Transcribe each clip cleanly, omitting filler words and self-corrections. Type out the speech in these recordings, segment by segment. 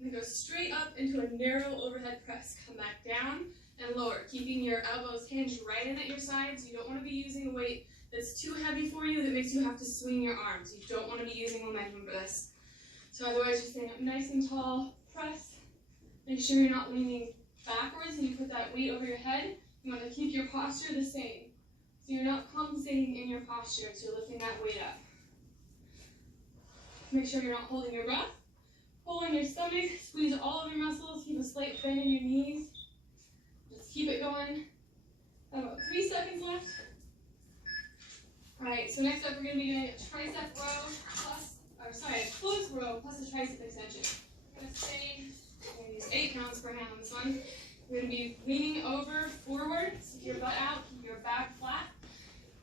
And then go straight up into a narrow overhead press. Come back down and lower, keeping your elbows hinged right in at your sides. You don't want to be using a weight that's too heavy for you that makes you have to swing your arms. You don't want to be using momentum for this. So otherwise, you're staying up nice and tall, press. Make sure you're not leaning backwards and you put that weight over your head. You want to keep your posture the same. So you're not compensating in your posture, so you're lifting that weight up. Make sure you're not holding your breath. Pull in your stomach, squeeze all of your muscles, keep a slight bend in your knees. Just keep it going. About 3 seconds left. Alright, so next up we're going to be doing a tricep row plus, a closed row plus a tricep extension. We're going to stay, I'm going to use 8 pounds per hand on this one. We're going to be leaning over forward, stick your butt out, keep your back flat.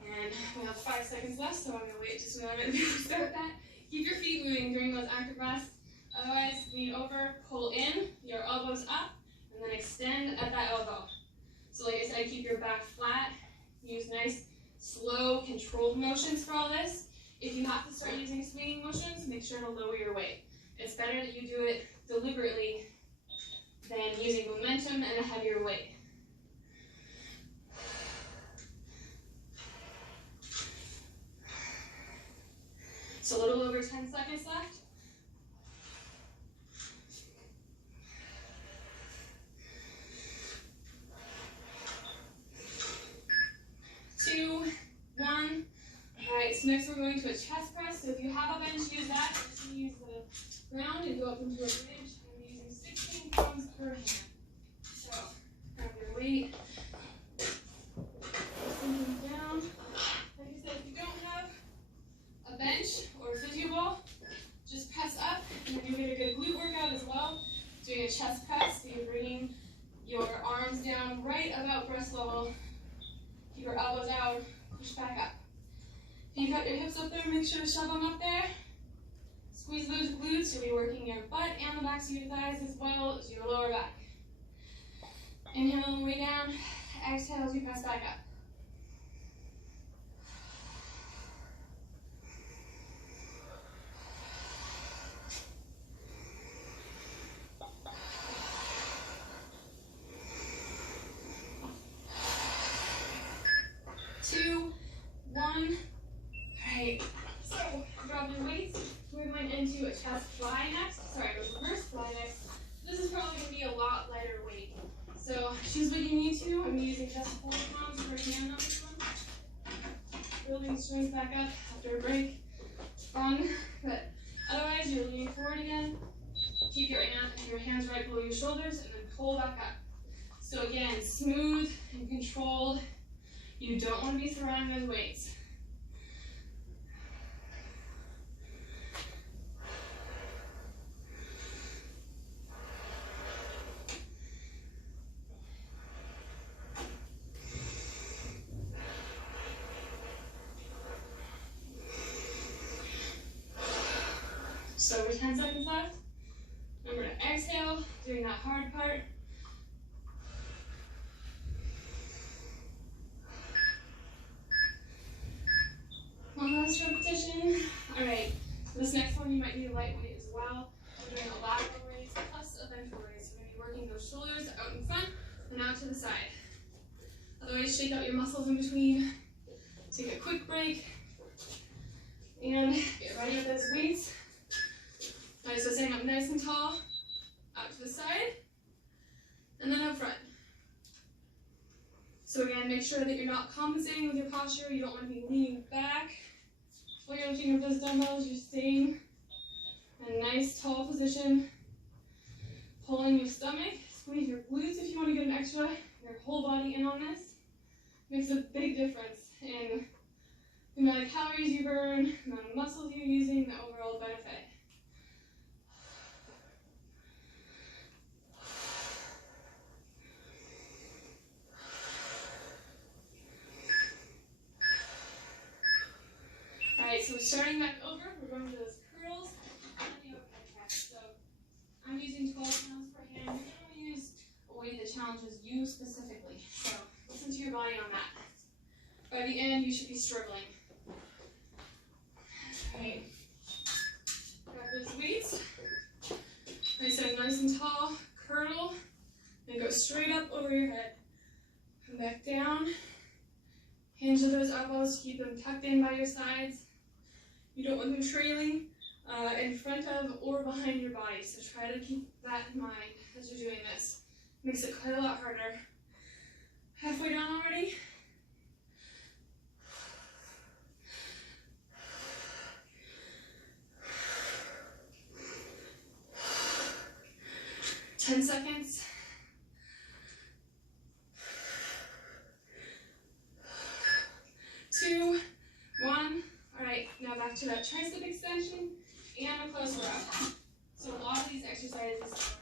And we have 5 seconds left, so I'm going to wait just a minute before we start that. Keep your feet moving during those active rests. Otherwise, lean over, pull in, your elbows up, and then extend at that elbow. So like I said, keep your back flat. Use nice, slow, controlled motions for all this. If you have to start using swinging motions, make sure to lower your weight. It's better that you do it deliberately than using momentum and a heavier weight. So a little over 10 seconds left. 2, 1. Alright, so next we're going to a chest press. So if you have a bench, use that. Just use the ground and go up into a bridge. I'm using 16 pounds per hand. So grab your weight. Sinking down. Like I said, if you don't have a bench or a physio ball, just press up, and then you'll get a good glute workout as well. Doing a chest press, so you're bringing your arms down right about breast level. Keep your elbows out, push back up. If you've got your hips up there, make sure to shove them up there. Squeeze those glutes, you'll be working your butt and the backs of your thighs as well as your lower back. Inhale on the way down, exhale as you press back up. Two, one. Alright, so drop your weights. We're going into a chest fly next. Sorry, reverse fly next. This is probably going to be a lot lighter weight. So choose what you need to. I'm using just 4 pounds per hand on this one. Building strength back up after a break. It's fun, but otherwise you're leaning forward again. Keep your hands right below your shoulders and then pull back up. So again, smooth and controlled. You don't want to be throwing those weights. So we're 10 seconds left. Remember to exhale, doing that hard part. One last repetition. Alright, so this next one you might need a lightweight as well. We're doing a lateral raise plus a ventral raise. We're going to be working those shoulders out in front and out to the side. Otherwise, shake out your muscles in between. Take a quick break. And get ready with those weights. Alright, so staying up nice and tall, out to the side, and then up front. So again, make sure that you're not compensating with your posture. You don't want to be leaning back while you're lifting up those dumbbells. You're staying in a nice tall position. Pulling your stomach, squeeze your glutes if you want to get an extra, your whole body in on this. Makes a big difference in the amount of calories you burn, the amount of muscles you're using, the overall benefit. Alright, so starting back over, we're going to those curls and the overhead press. So I'm using 12 pounds per hand. You're going to want to use a weight that challenges you specifically. So listen to your body on that. By the end, you should be struggling. Alright, grab those weights. Like I said, nice nice and tall, curdle, and go straight up over your head. Come back down. Hinge to those elbows, keep them tucked in by your sides. You don't want them trailing in front of or behind your body, so try to keep that in mind as you're doing this. Makes it quite a lot harder. Halfway down already? Ten seconds. 2, 1. All right, now back to that tricep extension and a close row. So a lot of these exercises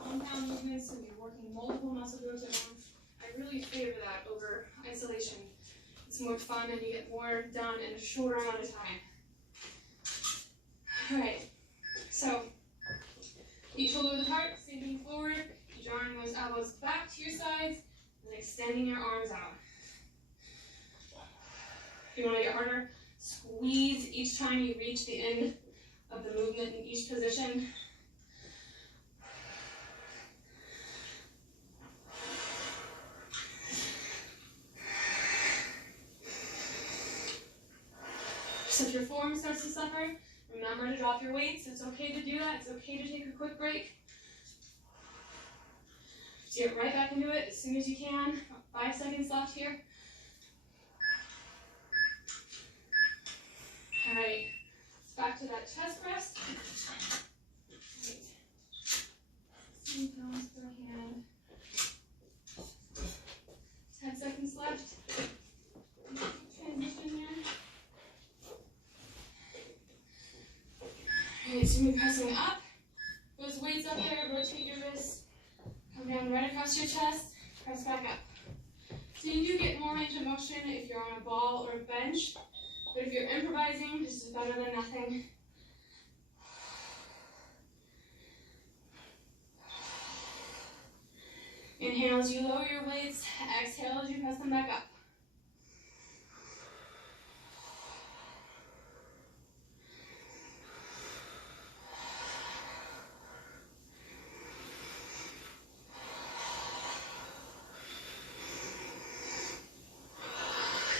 are compound movements, so you're working multiple muscle groups at once. I really favor that over isolation. It's more fun and you get more done in a shorter amount of time. All right, so feet shoulder width apart, sinking forward, drawing those elbows back to your sides, and extending your arms out. If you want to get harder, squeeze each time you reach the end of the movement in each position. So if your form starts to suffer, remember to drop your weights. It's okay to do that. It's okay to take a quick break. So get right back into it as soon as you can. 5 seconds left here. All right, back to that chest press. Right. 10 pounds per hand. 10 seconds left. Transition here. All right, so you're pressing up. Those weights up there, rotate your wrists. Come down right across your chest. Press back up. So you do get more range of motion if you're on a ball or a bench. But if you're improvising, this is better than nothing. Inhale as you lower your weights. Exhale as you press them back up.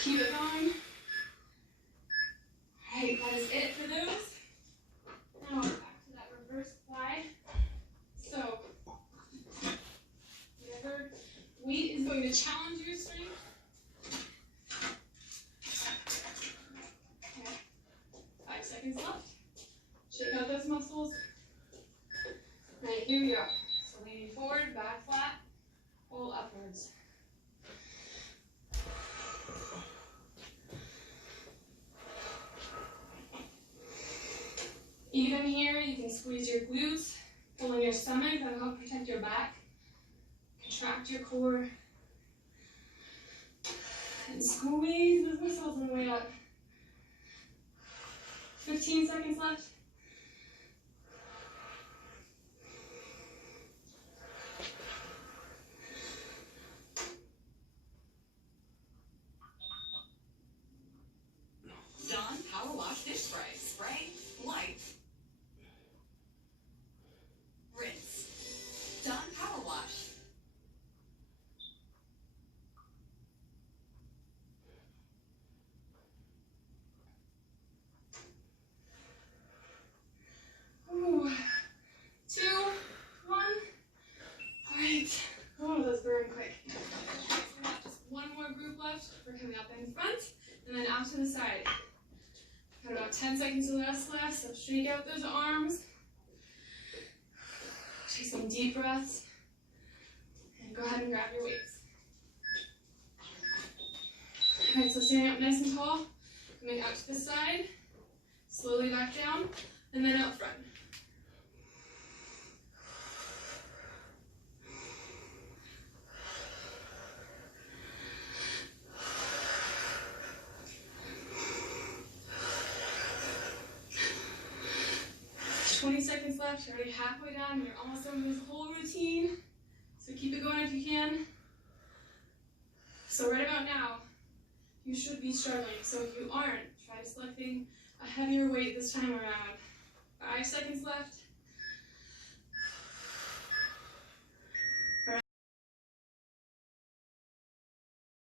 Keep it going. Alright, that is it for those. Now back to that reverse glide. So, whatever weight is going to challenge your strength. Okay. 5 seconds left. Shake out those muscles. Alright, here we go. So leaning forward, back flat, pull upwards. Even here, you can squeeze your glutes, pull in your stomach, that'll help protect your back. Contract your core. And squeeze those muscles on the way up. 15 seconds left. Dawn Power Wash Dish Spray. Spray, wipe, rinse. Dawn Power Wash. Ooh. 2, 1. All right. Oh, those burn quick. So we have just one more group left. We're coming up in front and then out to the side. Got about 10 seconds of rest left, so shake out those arms. Take some deep breaths. And go ahead and grab your weights. All right, so standing up nice and tall. Coming out to the side. Slowly back down. And then out front. Seconds left, you're already halfway done, you're almost done with this whole routine, so keep it going if you can. So right about now, you should be struggling, so if you aren't, try selecting a heavier weight this time around. 5 seconds left.